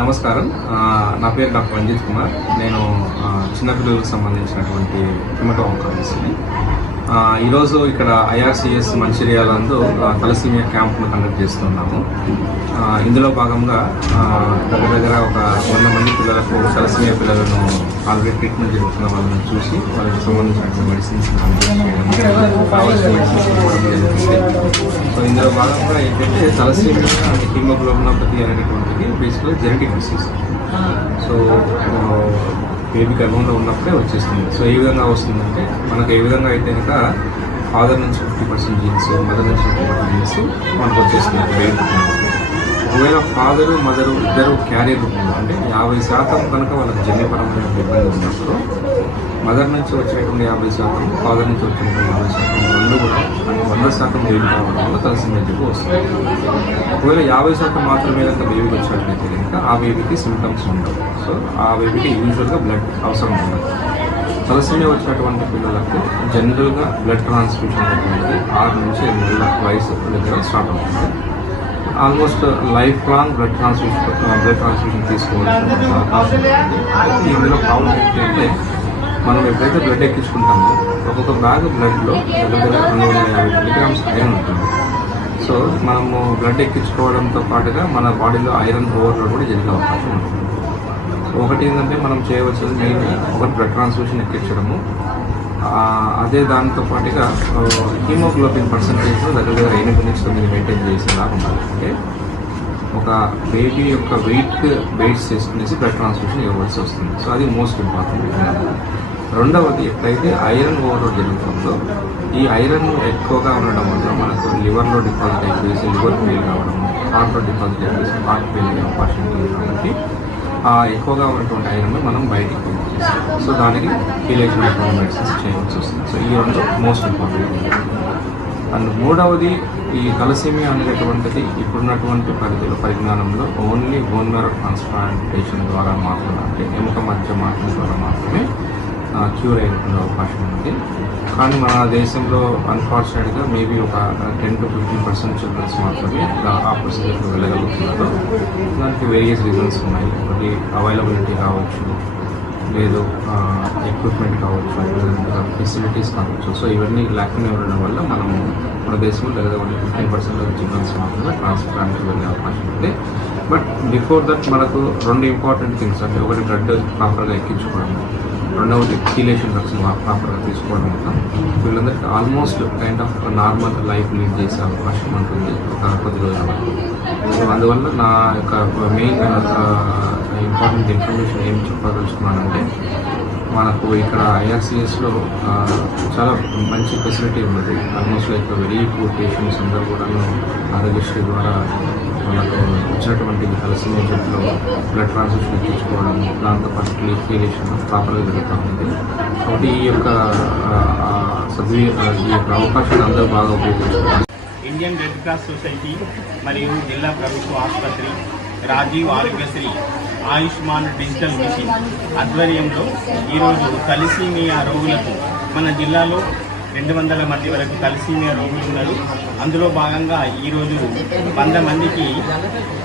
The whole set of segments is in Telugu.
నమస్కారం. నా పేరు డాక్టర్ రంజిత్ కుమార్. నేను చిన్నపిల్లలకు సంబంధించినటువంటి హిమటో ఆంకాలజిస్ట్ని ఈరోజు ఇక్కడ ఐఆర్సిఎస్ మంచిర్యాలందు తలసీమియా క్యాంప్ను కండక్ట్ చేస్తున్నాము. ఇందులో భాగంగా దగ్గర దగ్గర ఒక వంద మంది పిల్లలకు తలసీమియా పిల్లలను ఆల్రెడీ ట్రీట్మెంట్ జరుగుతున్న వాళ్ళని చూసి వాళ్ళకి సంబంధించిన మెడిసిన్స్ కావాల్సిన మెడిసిన్స్ సో ఇందులో భాగంగా ఏంటంటే తలసీమియా హిమోగ్లోబినోపతి అనేటువంటిది బేసిక్గా జెనెటిక్ డిసీజ్. సో బేబీ గర్భంలో ఉన్నప్పుడే వచ్చేస్తుంది. సో ఏ విధంగా వస్తుందంటే మనకు ఏ విధంగా అయితే కనుక ఫాదర్ నుంచి ఫిఫ్టీ పర్సెంట్ జీన్స్ మదర్ నుంచి ఫిఫ్టీ పర్సెంట్ జీన్స్ మనకు వచ్చేస్తుంది బేబీ ఒకవేళ ఫాదరు మదరు ఇద్దరు క్యారియర్ రూపంలో అంటే యాభై శాతం కనుక వాళ్ళకి జన్యపరమైన ఇబ్బంది ఉన్నప్పుడు మదర్ నుంచి వచ్చినటువంటి యాభై శాతం ఫాదర్ నుంచి వచ్చినటువంటి యాభై శాతం రెండు కూడా వంద శాతం బేబీ కావడం వల్ల కలిసి జబ్బు వస్తుంది ఒకవేళ యాభై శాతం మాత్రమే కనుక బేబీకి వచ్చినట్లయితే కనుక ఆ బేబీకి సిమ్టమ్స్ ఉండవు. సో ఆ బేబీకి యూజువల్గా బ్లడ్ అవసరం ఉండదు. తలసీమియా వచ్చినటువంటి పిల్లలకు జనరల్గా బ్లడ్ ట్రాన్స్ఫ్యూషన్ అనేది ఆరు నుంచి ఎనిమిది వయసు దగ్గర స్టార్ట్ అవుతుంది. Almost life long blood transfusion blood transfusion తీసుకోవాలి ఇందులో ప్రాబ్లం ఏంటంటే మనం ఎప్పుడైతే బ్లడ్ ఎక్కించుకుంటామో ఒక్కొక్క బ్యాగ్ బ్లడ్లో దగ్గర దగ్గర రెండు వందల యాభై మిలిగ్రామ్స్ ఐరన్ ఉంటుంది. సో మనము బ్లడ్ ఎక్కించుకోవడంతో పాటుగా మన బాడీలో ఐరన్ ఓవర్లోడ్ కూడా జరిగే అవకాశం ఉంటుంది. ఒకటి ఏంటంటే మనం చేయవలసింది మెయిన్ ఒకటి బ్లడ్ ట్రాన్స్ఫ్యూషన్ ఎక్కించడము అదే దాంతో పాటుగా హీమోగ్లోబిన్ పర్సంటేజ్ దగ్గర దగ్గర ఎనిమిది నుంచి తొమ్మిది మెయింటైన్ చేసేలా ఉండాలి. అంటే ఒక బేబీ యొక్క వెయిట్ వెయిట్స్ చేసుకునేసి బ్లడ్ ట్రాన్స్ఫ్యూషన్ ఇవ్వవలసి వస్తుంది. సో అది మోస్ట్ ఇంపార్టెంట్ రెండవది ఎప్పుడైతే ఐరన్ ఓవర్లోడ్ జరుగుతుందో ఈ ఐరన్ ఎక్కువగా ఉండడం వల్ల మనకు లివర్లో డిపాజిట్ అయిపోయేసి లివర్ ఫెయిల్ కావడం హార్ట్లో డిపాజిట్ అయిపోయేసి హార్ట్ ఫెయిల్ అయ్యే అవకాశం కాబట్టి ఎక్కువగా ఉన్నటువంటి ఐరన్ మనం బయటికి సో దానికి కీలకమైన మెడిసిన్స్ చేయవలసి వస్తుంది. సో ఈ రెండు మోస్ట్ ఇంపార్టెంట్ అండ్ మూడవది ఈ తలసేమియా అనేటటువంటిది ఇప్పుడున్నటువంటి పరిధిలో పరిజ్ఞానంలో ఓన్లీ బోన్ మ్యారో ట్రాన్స్ప్లాంటేషన్ ద్వారా మాత్రమే అంటే ఎముక మధ్య మార్చడం ద్వారా మాత్రమే క్యూర్ అయినటువంటి అవకాశం ఉంది. కానీ మన దేశంలో అన్ఫార్చునేట్గా మేబీ ఒక ten to fifteen percent childrens మాత్రమే ఆ ప్రొసీజర్కి వెళ్ళగలుగుతున్నారు. దానికి వేరియస్ రీజన్స్ ఉన్నాయి. ఒకటి అవైలబిలిటీ కావచ్చు లేదు ఎక్విప్మెంట్ కావచ్చు ఫెసిలిటీస్ కావచ్చు. సో ఇవన్నీ లేకుండా ఉండడం వల్ల మనము మన దేశంలో దగ్గర ఫిఫ్టీన్ పర్సెంట్ చిల్డ్రన్స్ మాత్రమే ట్రాన్స్ప్లాంట్కి వెళ్ళే అవకాశం ఉంది. బట్ బిఫోర్ దట్ మనకు రెండు ఇంపార్టెంట్ థింగ్స్ అంటే ఒకటి బ్లడ్ ప్రాపర్గా ఎక్కించుకోవడం రెండవది కీలేషన్ డ్రగ్స్ ప్రాపర్గా తీసుకోవడం వల్ల వీళ్ళందరికీ almost kind of normal life lead చేసే అవకాశం ఉంటుంది ఒక కొద్ది రోజుల వరకు. సో అందువల్ల నా యొక్క మెయిన్ ఇంపార్టెంట్ ఇన్ఫర్మేషన్ ఏం చెప్పదలుచుకున్నానంటే మనకు ఇక్కడ ఐఆర్సిఎస్లో చాలా మంచి ఫెసిలిటీ ఉన్నది. Almost like very poor patients అందరూ కూడా ఆరోగ్యశ్రీ ద్వారా మనకు వచ్చినటువంటి తలసీమియా జట్టులో బ్లడ్ ట్రాన్స్ఫ్యూషన్ ఎక్కించుకోవడం దాంతోపాటు క్లియరేషన్ ప్రాపర్గా జరుగుతూ ఉంది. కాబట్టి ఈ యొక్క సద్వి ఈ యొక్క అవకాశాన్ని అందరూ బాగా ఉపయోగించుకోవాలి. ఇండియన్ రెడ్ క్రాస్ సొసైటీ మరియు జిల్లా ప్రభుత్వ ఆసుపత్రి రాజీవ్ ఆరోగ్యశ్రీ ఆయుష్మాన్ డిజిటల్ మిషన్ ఆధ్వర్యంలో ఈరోజు తలిసీమియా రోగులకు మన జిల్లాలో రెండు వందల మంది వరకు తలిసీమియా రోగులు ఉన్నారు అందులో భాగంగా ఈరోజు వంద మందికి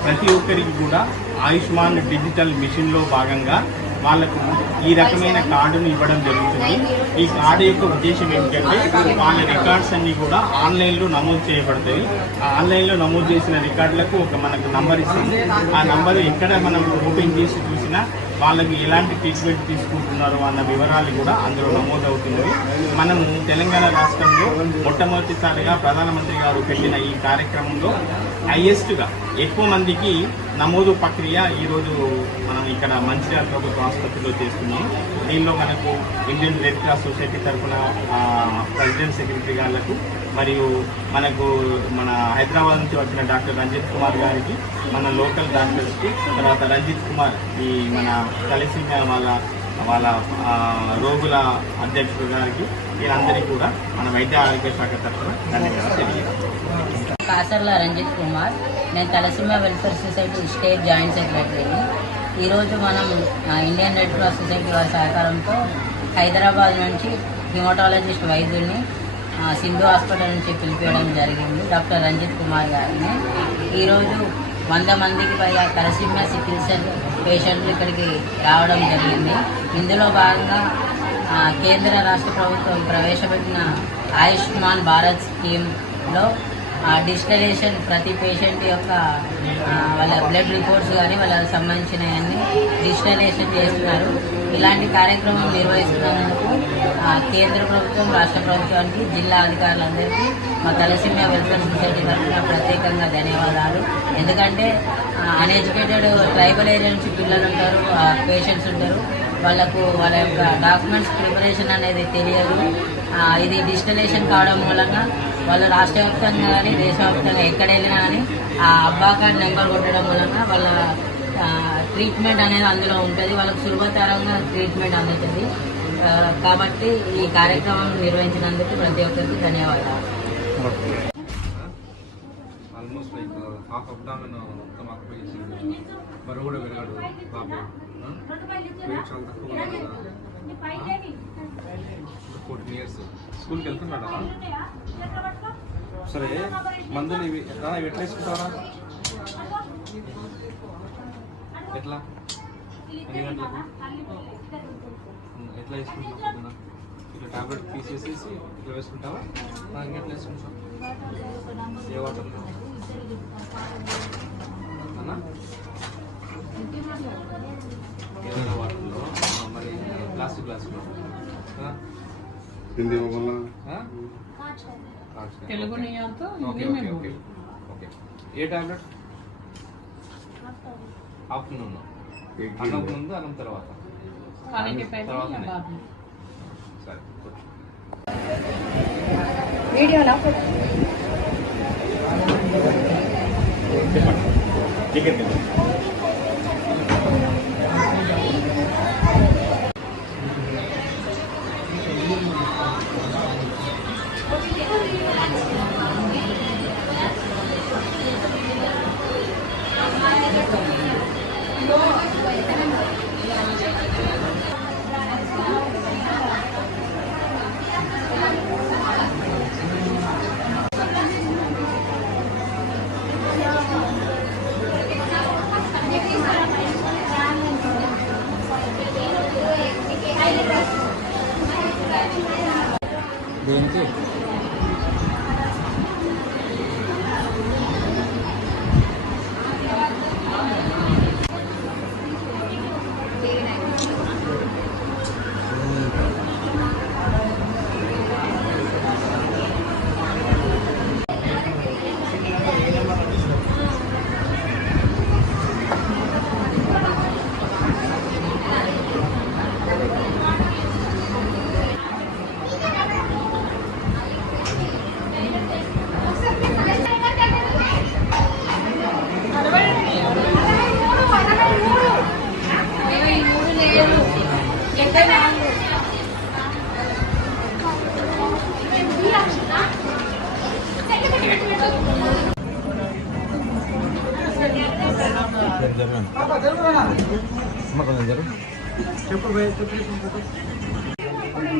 ప్రతి ఒక్కరికి కూడా ఆయుష్మాన్ డిజిటల్ మిషన్లో భాగంగా వాళ్ళకు ఈ రకమైన కార్డును ఇవ్వడం జరుగుతుంది. ఈ కార్డు యొక్క ఉద్దేశం ఏమిటంటే వాళ్ళ రికార్డ్స్ అన్ని కూడా ఆన్లైన్లో నమోదు చేయబడతాయి. ఆ ఆన్లైన్లో నమోదు చేసిన రికార్డులకు ఒక మనకు నంబర్ ఇస్తుంది ఆ నంబర్ ఎక్కడ మనం ఓపెన్ చేసి చూసినా వాళ్ళకి ఎలాంటి ట్రీట్మెంట్ తీసుకుంటున్నారో అన్న వివరాలు కూడా అందులో నమోదవుతున్నవి. మనము తెలంగాణ రాష్ట్రంలో మొట్టమొదటిసారిగా ప్రధానమంత్రి గారు పెట్టిన ఈ కార్యక్రమంలో హైయెస్ట్గా ఎక్కువ మందికి నమోదు ప్రక్రియ ఈరోజు మనం ఇక్కడ మంచిర్యాల ప్రభుత్వ ఆసుపత్రిలో చేస్తున్నాం. దీనిలో మనకు ఇండియన్ రెడ్ క్రాస్ సొసైటీ తరఫున ప్రెసిడెంట్ సెక్రటరీ గారికి మరియు మనకు మన హైదరాబాద్ నుంచి వచ్చిన డాక్టర్ రంజిత్ కుమార్ గారికి మన లోకల్ డాక్టర్స్కి తర్వాత రంజిత్ కుమార్ ఈ మన తలసీమియా వాళ్ళ వాళ్ళ రోగుల అధ్యక్షుడు గారికి వీళ్ళందరికీ కూడా మన వైద్య ఆరోగ్య శాఖ తరఫున ధన్యవాదాలు తెలియజేస్తాం కాసర్ల రంజిత్ కుమార్ నేను thalassemia welfare society state joint సెక్రటరీని ఈరోజు మనం ఇండియన్ రెడ్ క్రాస్ సొసైటీ వారి సహకారంతో హైదరాబాద్ నుంచి హిమటాలజిస్ట్ వైద్యుడిని సింధు హాస్పిటల్ నుంచి పిలిపించడం జరిగింది. డాక్టర్ రంజిత్ కుమార్ గారిని. ఈరోజు వంద మందికి పైగా తలసీమ సికిల్సెల్ పేషెంట్లు ఇక్కడికి రావడం జరిగింది. ఇందులో భాగంగా కేంద్ర రాష్ట్ర ప్రభుత్వం ప్రవేశపెట్టిన ఆయుష్మాన్ భారత్ స్కీమ్లో డిజిటలైజేషన్ ప్రతి పేషెంట్ యొక్క వాళ్ళ బ్లడ్ రిపోర్ట్స్ కానీ వాళ్ళకి సంబంధించినవన్నీ డిజిటలైజేషన్ చేస్తున్నారు. ఇలాంటి కార్యక్రమం నిర్వహిస్తున్నందుకు కేంద్ర ప్రభుత్వం రాష్ట్ర ప్రభుత్వానికి జిల్లా అధికారులందరికీ మా తలసీమ వెల్ఫేర్ సొసైటీ తరఫున ప్రత్యేకంగా ధన్యవాదాలు. ఎందుకంటే అన్ఎడ్యుకేటెడ్ ట్రైబల్ ఏరియా నుంచి పిల్లలు ఉంటారు పేషెంట్స్ ఉంటారు. వాళ్ళకు వాళ్ళ యొక్క డాక్యుమెంట్స్ ప్రిపరేషన్ అనేది తెలియదు. ఇది డిజిటలైజేషన్ కావడం మూలంగా వాళ్ళు రాష్ట్ర వ్యాప్తంగా కానీ దేశవ్యాప్తంగా ఎక్కడ వెళ్ళినా కానీ ఆ అబ్బా కార్డ్ నెంబర్ కొట్టడం మూలంగా వాళ్ళ ట్రీట్మెంట్ అనేది అందులో ఉంటుంది. వాళ్ళకు సులభతరంగా ట్రీట్మెంట్ అందుతుంది. కాబట్టి ఈ కార్యక్రమం నిర్వహించినందుకు ప్రతి ఒక్కరికి ధన్యవాదాలు. ఆల్మోస్ట్ లైక్ హాఫ్ అబ్డామిన్ మొత్తం ఆక్యుపై చేసింది బరువు కూడా పెరిగాడు బాబు. వెయిట్ చాలా తక్కువ ఫోర్టీన్ ఇయర్స్ స్కూల్కి వెళ్తున్నాడా సరే మందులు ఇవి ఎట్లా? ఇవి ఎట్లా వేసుకుంటారా ఎట్లా? ఎన్ని గంటలకు? ఎట్లా వేసుకుంటున్నా ఇట్లా టాబ్లెట్ తీసేసేసి ఇట్లా వేసుకుంటావా? ఆ, ఎట్లా వేసుకుంటాం ఏ వాటర్? అన్నా? ఏదైనా వాటర్లో మరి ప్లాస్టిక్ గ్లాసులో. హిందీ వల్ల ఆ? కాల్చిన. తెలుగు నియంతో ఓకే హిందీ ఓకే में ఓకే बोलो ఓకే ఏ టాబ్లెట్ ఆఫ్టర్నూన్ అన్నం ముందు అన్నం తర్వాత खाने के पहले తర్వాత या नहीं. बाद में సరే కూర్చో. దేనికి